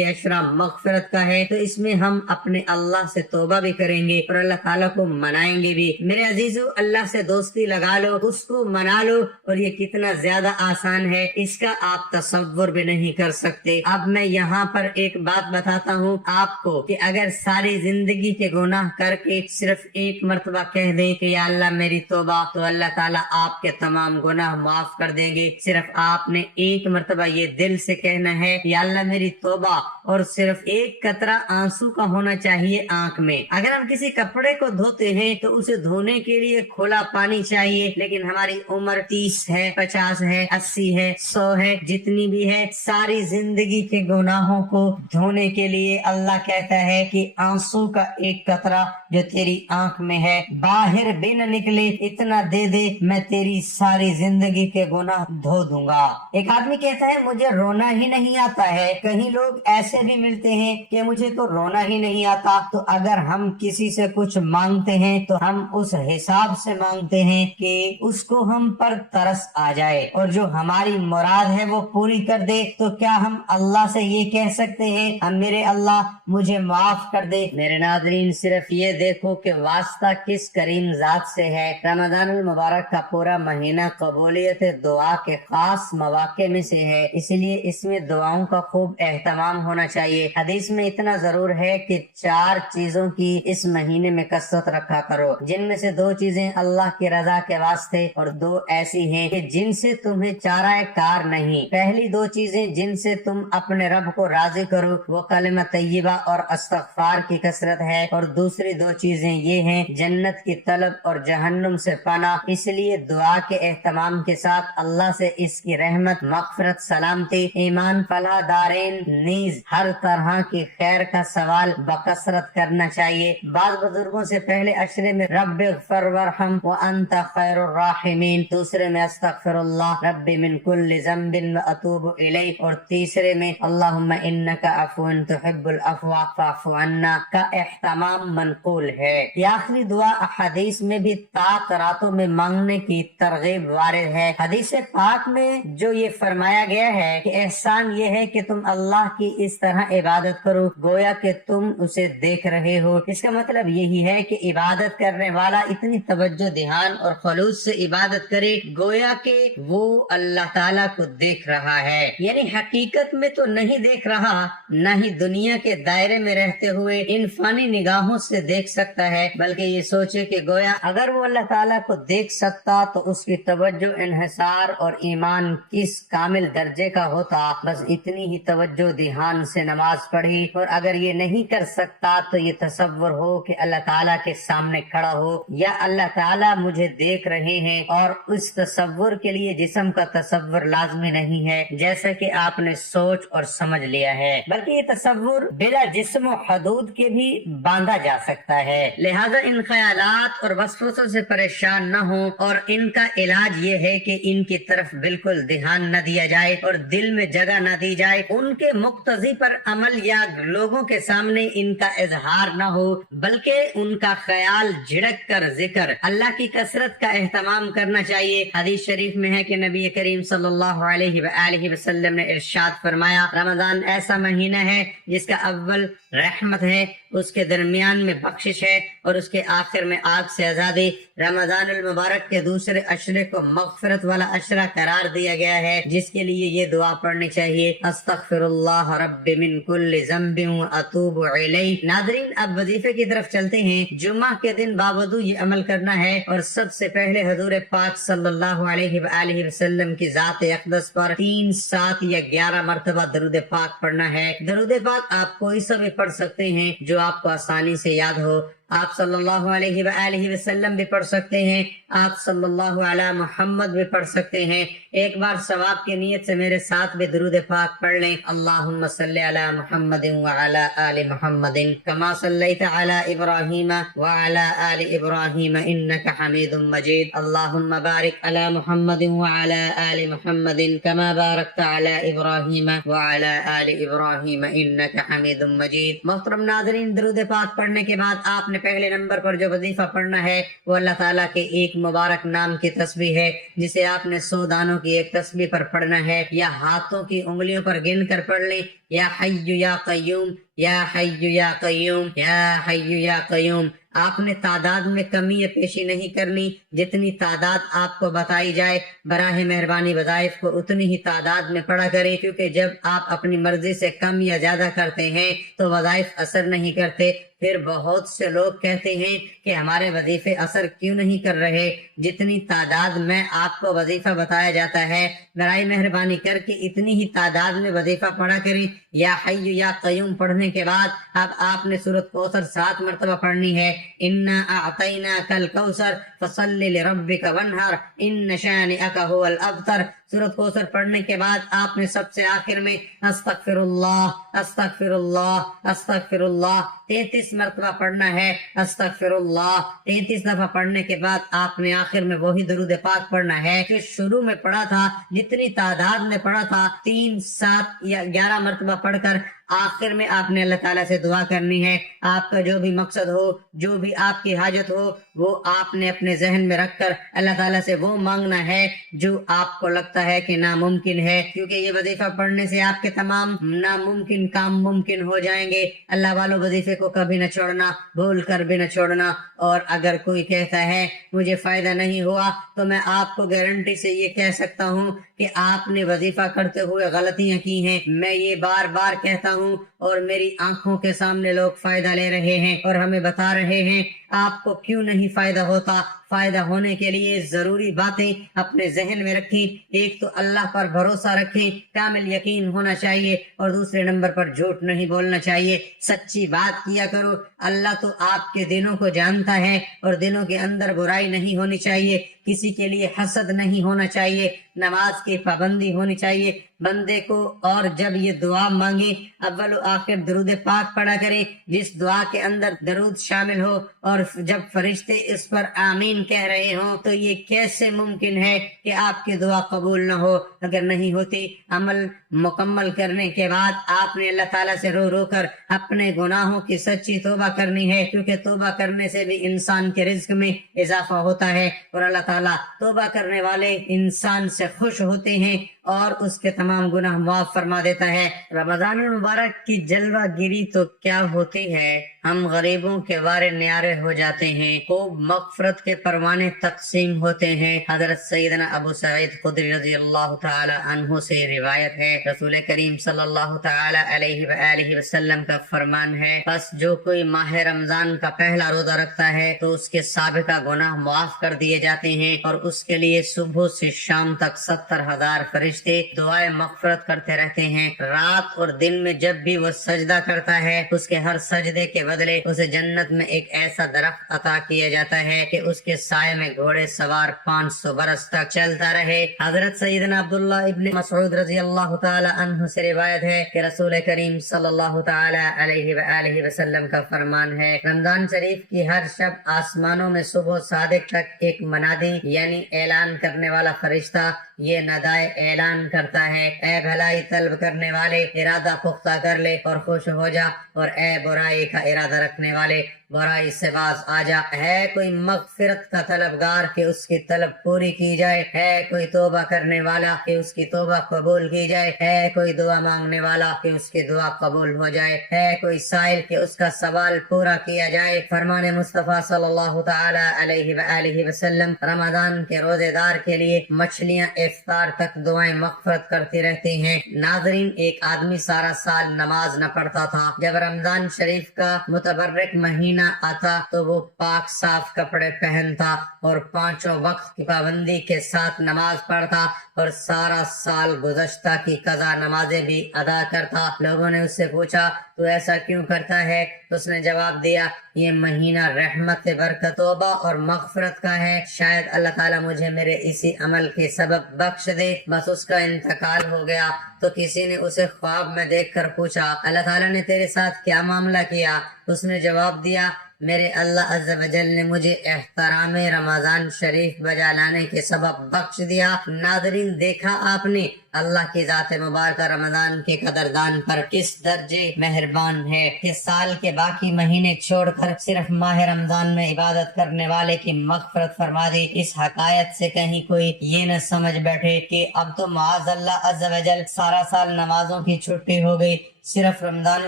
یہ اشرا مغفرت کا ہے تو اس میں ہم اپنے اللہ سے توبہ بھی کریں گے اور اللہ تعالیٰ کو منائیں گے بھی۔ میرے عزیزو، اللہ سے دوستی لگا لو، اس کو منا لو، اور یہ کتنا زیادہ آسان ہے اس کا آپ تصور بھی نہیں کر سکتے۔ اب میں یہاں پر ایک بات بتاتا ہوں آپ کو کہ اگر ساری زندگی کے گناہ کر کے صرف ایک مرتبہ کہہ دیں کہ یا اللہ میری توبہ، تو اللہ تعالیٰ آپ کے تمام گناہ معاف کر دیں گے۔ صرف آپ نے ایک مرتبہ یہ دل سے کہنا ہے یا اللہ میری توبہ، اور صرف ایک قطرہ آنسو کا ہونا چاہیے آنکھ میں۔ اگر ہم کسی کپڑے کو دھوتے ہیں تو اسے دھونے کے لیے کھلا پانی چاہیے، لیکن ہماری عمر 30 ہے، 50 ہے، 80 ہے، 100 ہے، جتنی بھی ہے، ساری زندگی کے گناہوں کو دھونے کے لیے اللہ کہتا ہے کہ آنسو کا ایک قطرہ جو تیری آنکھ میں ہے باہر بھی نہ نکلے، اتنا دے دے، میں تیری ساری زندگی کے گناہ دھو دوں گا۔ ایک آدمی کہتا ہے مجھے رونا ہی نہیں آتا ہے۔ کہیں لوگ ایسے بھی ملتے ہیں کہ مجھے تو رونا ہی نہیں آتا۔ تو اگر ہم کسی سے کچھ مانگتے ہیں تو ہم اس حساب سے مانگتے ہیں کہ اس کو ہم پر ترس آ جائے اور جو ہماری مراد ہے وہ پوری کر دے۔ تو کیا ہم اللہ سے یہ کہہ سکتے ہیں ہم میرے اللہ مجھے معاف کر دے؟ میرے ناظرین، صرف یہ دیکھو کہ واسطہ کس کریم ذات سے ہے۔ رمضان المبارک کا پورا مہینہ قبولیت دعا کے خاص مواقع میں سے ہے، اس لیے اس میں دعاؤں کا خوب اہتمام ہونا چاہیے۔ حدیث میں اتنا ضرور ہے کہ 4 چیزوں کی اس مہینے میں کثرت رکھا کرو، جن میں سے 2 چیزیں اللہ کی رضا کے واسطے اور 2 ایسی ہیں کہ جن سے تمہیں چارہ کار نہیں۔ پہلی 2 چیزیں جن سے تم اپنے رب کو راضی کرو وہ کلمہ طیبہ اور استغفار کی کثرت ہے، اور دوسری 2 چیزیں یہ ہیں جنت کی طلب اور جہنم سے پناہ۔ اس لیے دعا کے اہتمام کے ساتھ اللہ سے اس کی رحمت، مغفرت، سلامتی، ایمان، فلاح دارین نیز ہر طرح کی خیر کا سوال بکثرت کرنا چاہیے۔ بعض بزرگوں سے پہلے اشرے میں رب اغفر ورحم وانت خیر الراحمین، دوسرے میں استغفر اللہ رب من کل ذنب واتوب الیہ، اور تیسرے میں اللہم انک عفو تحب العفو فاعف عنا کا اہتمام منقول ہے۔ یہ آخری دعا احادیث میں بھی طاق راتوں میں مانگنے کی ترغیب وارد ہے۔ حدیث پاک میں جو یہ فرمایا گیا ہے کہ احسان یہ ہے کہ تم اللہ کی اس طرح عبادت کرو گویا کہ تم اسے دیکھ رہے ہو۔ اس کا مطلب یہی ہے کہ عبادت کرنے والا اتنی توجہ دھیان اور خلوص سے عبادت کرے گویا کہ وہ اللہ تعالیٰ کو دیکھ رہا ہے، یعنی حقیقت میں تو نہیں دیکھ رہا، نہ ہی دنیا کے دائرے میں رہتے ہوئے ان فانی نگاہوں سے دیکھ سکتا ہے، بلکہ یہ سوچے کہ گویا اگر وہ اللہ تعالیٰ کو دیکھ سکتا تو اس کی توجہ، انحصار اور ایمان کس کامل درجے کا ہوتا۔ بس اتنی ہی توجہ دھیان سے نماز پڑھی، اور اگر یہ نہیں کر سکتا تو یہ تصور ہو کہ اللہ تعالیٰ کے سامنے کھڑا ہو یا اللہ تعالیٰ مجھے دیکھ رہے ہیں، اور اس تصور کے لیے جسم کا تصور لازمی نہیں ہے جیسا کہ آپ نے سوچ اور سمجھ لیا ہے، بلکہ یہ تصور بلا جسم و حدود کے بھی باندھا جا سکتا ہے۔ لہذا ان خیالات اور وسوسوں سے پریشان نہ ہوں، اور ان کا علاج یہ ہے کہ ان کی طرف بالکل دھیان نہ دیا جائے اور دل میں جگہ نہ دی جائے، ان کے مقتضی پر عمل یا لوگوں کے سامنے ان کا اظہار نہ ہو، بلکہ ان کا خیال جھڑک کر ذکر اللہ کی کثرت کا اہتمام کرنا چاہیے۔ حدیث شریف میں ہے کہ نبی کریم صلی اللہ علیہ وآلہ وسلم نے ارشاد فرمایا، رمضان ایسا مہینہ ہے جس کا اول رحمت ہے، اس کے درمیان میں بخشش ہے اور اس کے آخر میں آگ سے آزادی۔ رمضان المبارک کے دوسرے عشرے کو مغفرت والا عشرہ قرار دیا گیا ہے، جس کے لیے یہ دعا پڑھنی چاہیے، استغفر اللہ رب من کل ذنب واتوب الیہ۔ ناظرین، اب وظیفے کی طرف چلتے ہیں۔ جمعہ کے دن باوضو یہ عمل کرنا ہے، اور سب سے پہلے حضور پاک صلی اللہ علیہ وآلہ وسلم کی ذات اقدس پر 3، 7 یا 11 مرتبہ درود پاک پڑھنا ہے۔ درود پاک آپ کوئی سا بھی پڑھ سکتے ہیں جو آپ کو آسانی سے یاد ہو۔ آپ صلی اللہ علیہ وآلہ وسلم بھی پڑھ سکتے ہیں، آپ صلی اللہ علی محمد بھی پڑھ سکتے ہیں۔ ایک بار ثواب کی نیت سے میرے ساتھ بھی درود پاک پڑھ لیں۔ اللہم صلی علی محمد وعلی آل محمد کما صلیت علی ابراہیم وعلی آل ابراہیم انک حمید مجید۔ اللہم بارک علی محمد وعلی آل محمد کما بارکت علی ابراہیم وعلی آل ابراہیم انک حمید مجید۔ محترم ناظرین، درود پاک پڑھنے کے بعد آپ نے پہلے نمبر پر جو وظیفہ پڑھنا ہے وہ اللہ تعالیٰ کے ایک مبارک نام کی تسبیح ہے، جسے آپ نے 100 دانوں کی ایک تسبیح پر پڑھنا ہے، یا ہاتھوں کی انگلیوں پر گن کر پڑھ لیں، یا حی یا قیوم، یا حی یا قیوم، یا حی یا قیوم۔ آپ نے تعداد میں کمی یا پیشی نہیں کرنی، جتنی تعداد آپ کو بتائی جائے براہ مہربانی وظائف کو اتنی ہی تعداد میں پڑھا کریں، کیونکہ جب آپ اپنی مرضی سے کم یا زیادہ کرتے ہیں تو وظائف اثر نہیں کرتے۔ پھر بہت سے لوگ کہتے ہیں کہ ہمارے وظیفے اثر کیوں نہیں کر رہے؟ جتنی تعداد میں آپ کو وظیفہ بتایا جاتا ہے برائے مہربانی کر کے اتنی ہی تعداد میں وظیفہ پڑھا کریں۔ یا حی یا قیوم پڑھنے کے بعد اب آپ نے سورۃ کوثر 7 مرتبہ پڑھنی ہے۔ انا اعطیناک الکوثر فصل لربک وانحر ان شانئک هو الابتر۔ سورۃ کوثر پڑھنے کے بعد آپ نے سب سے آخر میں استغفر اللہ استغفر اللہ استغفر اللہ 33 مرتبہ پڑھنا ہے۔ استغفر اللہ 33 دفعہ پڑھنے کے بعد آپ نے آخر میں وہی درود پاک پڑھنا ہے جو شروع میں پڑھا تھا، جتنی تعداد میں پڑھا تھا 3، 7 یا 11 مرتبہ پڑھ کر آخر میں آپ نے اللہ تعالیٰ سے دعا کرنی ہے۔ آپ کا جو بھی مقصد ہو، جو بھی آپ کی حاجت ہو، وہ آپ نے اپنے ذہن میں رکھ کر اللہ تعالیٰ سے وہ مانگنا ہے جو آپ کو لگتا ہے کہ ناممکن ہے، کیونکہ یہ وظیفہ پڑھنے سے آپ کے تمام ناممکن کام ممکن ہو جائیں گے۔ اللہ والوں وظیفے کو کبھی نہ چھوڑنا، بھول کر بھی نہ چھوڑنا۔ اور اگر کوئی کہتا ہے مجھے فائدہ نہیں ہوا، تو میں آپ کو گارنٹی سے یہ کہہ سکتا ہوں کہ آپ نے وظیفہ کرتے ہوئے غلطیاں کی ہیں۔ میں یہ بار بار کہتا ہوں اور میری آنکھوں کے سامنے لوگ فائدہ لے رہے ہیں اور ہمیں بتا رہے ہیں آپ کو کیوں نہیں فائدہ ہوتا۔ فائدہ ہونے کے لیے ضروری باتیں اپنے ذہن میں رکھیں۔ ایک تو اللہ پر بھروسہ رکھیں، کامل یقین ہونا چاہیے، اور دوسرے نمبر پر جھوٹ نہیں بولنا چاہیے، سچی بات کیا کرو۔ اللہ تو آپ کے دلوں کو جانتا ہے، اور دلوں کے اندر برائی نہیں ہونی چاہیے، کسی کے لیے حسد نہیں ہونا چاہیے، نماز کی پابندی ہونی چاہیے بندے کو۔ اور جب یہ دعا مانگیں اول و آخر درود پاک پڑھا کریں، جس دعا کے اندر درود شامل ہو، اور جب فرشتے اس پر آمین کہہ رہے ہوں تو یہ کیسے ممکن ہے کہ آپ کی دعا قبول نہ ہو؟ اگر نہیں ہوتی، عمل مکمل کرنے کے بعد آپ نے اللہ تعالیٰ سے رو رو کر اپنے گناہوں کی سچی توبہ کرنی ہے، کیونکہ توبہ کرنے سے بھی انسان کے رزق میں اضافہ ہوتا ہے، اور اللہ تعالیٰ توبہ کرنے والے انسان سے خوش ہوتے ہیں اور اس کے تمام گناہ معاف فرما دیتا ہے۔ رمضان المبارک کی جلوہ گیری تو کیا ہوتی ہے، ہم غریبوں کے وارے نیارے ہو جاتے ہیں، خوب مغفرت کے پروانے تقسیم ہوتے ہیں۔ حضرت سیدنا ابو سعید خدری رضی اللہ تعالی عنہ سے روایت ہے، رسول کریم صلی اللہ تعالی علیہ وآلہ وسلم کا فرمان ہے، بس جو کوئی ماہ رمضان کا پہلا روزہ رکھتا ہے تو اس کے سابقہ گناہ معاف کر دیے جاتے ہیں، اور اس کے لیے صبح سے شام تک 70,000 فرشتے دعائے مغفرت کرتے رہتے ہیں۔ رات اور دن میں جب بھی وہ سجدہ کرتا ہے، اس کے ہر سجدے کے بدلے اسے جنت میں ایک ایسا درخت عطا کیا جاتا ہے کہ اس کے سائے میں گھوڑے سوار 500 برس تک چلتا رہے۔ حضرت سیدنا عبداللہ ابن مسعود رضی اللہ تعالی عنہ سے روایت ہے کہ رسول کریم صلی اللہ تعالی علیہ وآلہ وسلم کا فرمان ہے، رمضان شریف کی ہر شب آسمانوں میں صبح صادق تک ایک منادی یعنی اعلان کرنے والا فرشتہ یہ ندائے اعلان کرتا ہے، اے بھلائی طلب کرنے والے ارادہ پختہ کر لے اور خوش ہو جا، اور اے برائی کا ارادہ رکھنے والے برائی سے باز آ جا۔ ہے کوئی مغفرت کا طلبگار کہ اس کی طلب پوری کی جائے، ہے کوئی توبہ کرنے والا کہ اس کی توبہ قبول کی جائے، ہے کوئی دعا مانگنے والا کہ اس کی دعا قبول ہو جائے، ہے کوئی سائل کہ اس کا سوال پورا کیا جائے۔ فرمان مصطفیٰ صلی اللہ تعالی علیہ وآلہ وسلم رمضان کے روزے دار کے لیے مچھلیاں افطار تک دعائیں مغفرت کرتی رہتی ہیں۔ ناظرین، ایک آدمی سارا سال نماز نہ پڑھتا تھا، جب رمضان شریف کا متبرک مہینہ آتا تو وہ پاک صاف کپڑے پہنتا اور 5 وقت کی پابندی کے ساتھ نماز پڑھتا، اور سارا سال گزشتہ کی قضا نمازیں بھی ادا کرتا۔ لوگوں نے اس سے پوچھا تو ایسا کیوں کرتا ہے؟ اس نے جواب دیا، یہ مہینہ رحمت، برکت، توبہ اور مغفرت کا ہے، شاید اللہ تعالیٰ مجھے میرے اسی عمل کے سبب بخش دے۔ بس اس کا انتقال ہو گیا تو کسی نے اسے خواب میں دیکھ کر پوچھا، اللہ تعالیٰ نے تیرے ساتھ کیا معاملہ کیا؟ اس نے جواب دیا، میرے اللہ عز و جل نے مجھے احترام رمضان شریف بجا لانے کے سبب بخش دیا۔ ناظرین، دیکھا آپ نے اللہ کی ذات مبارکہ رمضان کے قدردان پر کس درجے مہربان ہے کہ سال کے باقی مہینے چھوڑ کر صرف ماہ رمضان میں عبادت کرنے والے کی مغفرت فرما دی۔ اس حکایت سے کہیں کوئی یہ نہ سمجھ بیٹھے کہ اب تو معاذ اللہ عز و جل سارا سال نمازوں کی چھٹی ہو گئی، صرف رمضان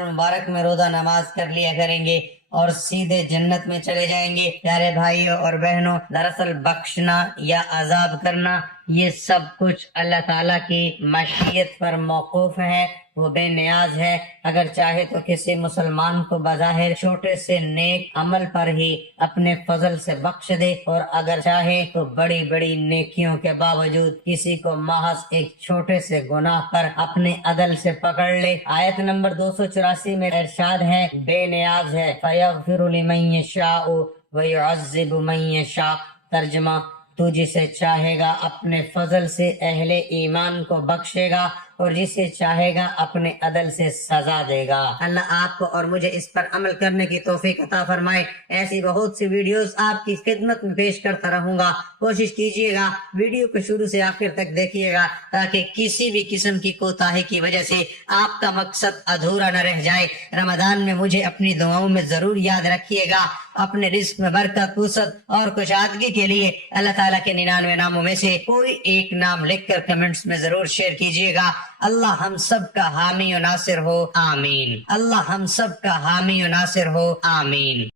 المبارک میں روزہ نماز کر لیا کریں گے اور سیدھے جنت میں چلے جائیں گے۔ پیارے بھائیوں اور بہنوں، دراصل بخشنا یا عذاب کرنا یہ سب کچھ اللہ تعالیٰ کی مشیت پر موقوف ہے۔ وہ بے نیاز ہے، اگر چاہے تو کسی مسلمان کو بظاہر چھوٹے سے نیک عمل پر ہی اپنے فضل سے بخش دے، اور اگر چاہے تو بڑی بڑی نیکیوں کے باوجود کسی کو محض ایک چھوٹے سے گناہ پر اپنے عدل سے پکڑ لے۔ آیت نمبر 284 میں ارشاد ہے، بے نیاز ہے، فَيَغْفِرُ لِمَن يَشَاءُ وَيُعَذِّبُ مَن يَشَاء۔ ترجمہ، تو جسے چاہے گا اپنے فضل سے اہل ایمان کو بخشے گا اور جسے چاہے گا اپنے عدل سے سزا دے گا۔ اللہ آپ کو اور مجھے اس پر عمل کرنے کی توفیق عطا فرمائے۔ ایسی بہت سی ویڈیوز آپ کی خدمت میں پیش کرتا رہوں گا۔ کوشش کیجیے گا ویڈیو کو شروع سے آخر تک دیکھیے گا تاکہ کسی بھی قسم کی کوتاہی کی وجہ سے آپ کا مقصد ادھورا نہ رہ جائے۔ رمضان میں مجھے اپنی دعاؤں میں ضرور یاد رکھیے گا۔ اپنے رزق میں برکت، وسعت اور کشادگی کے لیے اللہ تعالیٰ کے 99 ناموں میں سے کوئی ایک نام لکھ کر کمنٹس میں ضرور شیئر کیجیے گا۔ اللہ ہم سب کا حامی و ناصر ہو، آمین۔ اللہ ہم سب کا حامی و ناصر ہو، آمین۔